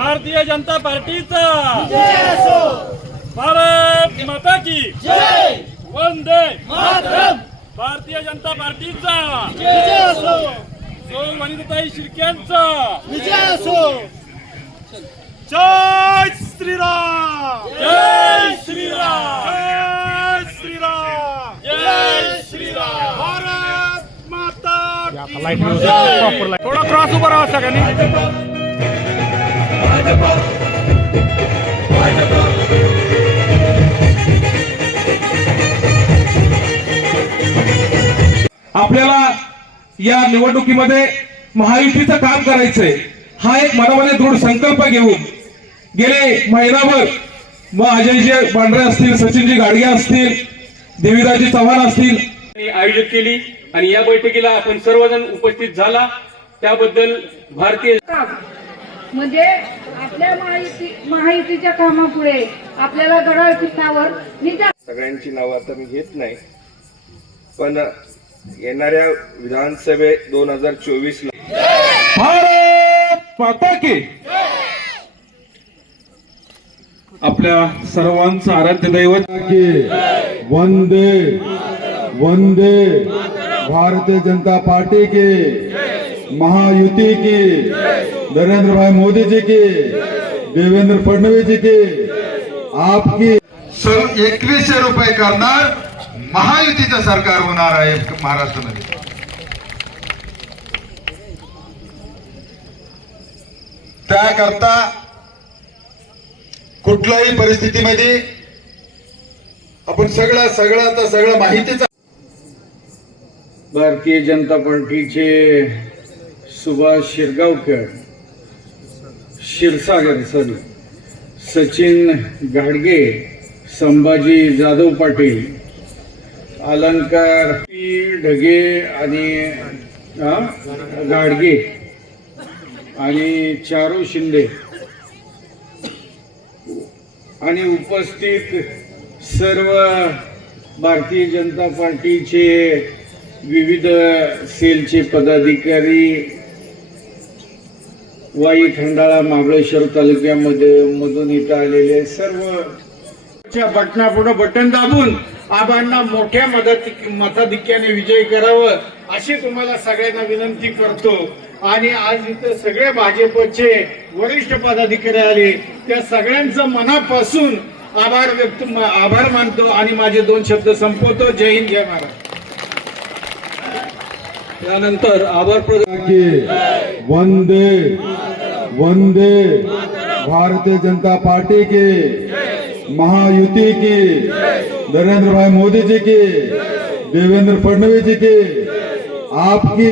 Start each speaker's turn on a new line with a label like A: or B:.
A: जनता पार्टीचा. भारत माता की. वंदे भारतीय जनता पार्टीचा. सो वनिताई शिर्क्यांचा.
B: जय श्रीराम.
A: जय श्रीराम.
B: जय श्रीराम.
A: जय श्रीराम.
B: भारत माता की थोडा क्रॉस उभा राहा सगळ्यांनी.
C: आपल्याला या निवडणुकीमध्ये महायुतीचं काम करायचंय. हा एक मनामध्ये दृढ संकल्प घेऊन गेले महिनाभर मग अजयजी बांढरे असतील सचिनजी गाडगे असतील देवीदाजी चव्हाण असतील.
D: आयोजित केली आणि या बैठकीला आपण सर्वजण उपस्थित झाला. त्याबद्दल भारतीय
E: म्हणजे आपल्या महायुती महायुतीच्या कामापुढे आपल्याला गडाळ चिन्हावर
F: सगळ्यांची नावं आता मी घेत नाही. पण येणाऱ्या विधानसभे दोन हजार चोवीस ला
C: भारत माता की! आपल्या सर्वांचं आराध्य दैवत
G: वंदे वंदे भारतीय जनता पार्टी की! महायुति की। नरेंद्र भाई मोदी जी की। देवेंद्र फडणवीस जी की। आपकी
H: सर एकवीसशे रुपये करणार महायुतीचं सरकार होणार आहे महाराष्ट्रामध्ये. त्याकरता कुठल्याही परिस्थितीमध्ये आपण सगळं सगळं तर सगळं माहितीचं
D: भारतीय जनता पार्टीचे सुभाष शिरगावकर क्षीरसागर सॉरी सचिन गाडगे संभाजी जाधव पाटील अलंकार ढगे आणि गाडगे आणि चारू शिंदे. आणि उपस्थित सर्व भारतीय जनता पार्टीचे विविध सेलचे पदाधिकारी वाई खंडाळा महाबळेश्वर तालुक्यामध्ये मधून इथं आलेले सर्व बटनापुढं बटन दाबून आबांना मोठ्या मदत मताधिक्याने विजय करावं अशी तुम्हाला सगळ्यांना विनंती करतो. आणि आज इथं सगळे भाजपचे वरिष्ठ पदाधिकारी आले. त्या सगळ्यांचं मनापासून आभार व्यक्त आभार मानतो आणि माझे दोन शब्द संपवतो. जय हिंद जय महाराज त्यानंतर आभार प्रदर्शन
G: की वंदे वंदे भारतीय जनता पार्टी की महायुति की नरेंद्र भाई मोदी जी की देवेंद्र फडणवीस जी की आपकी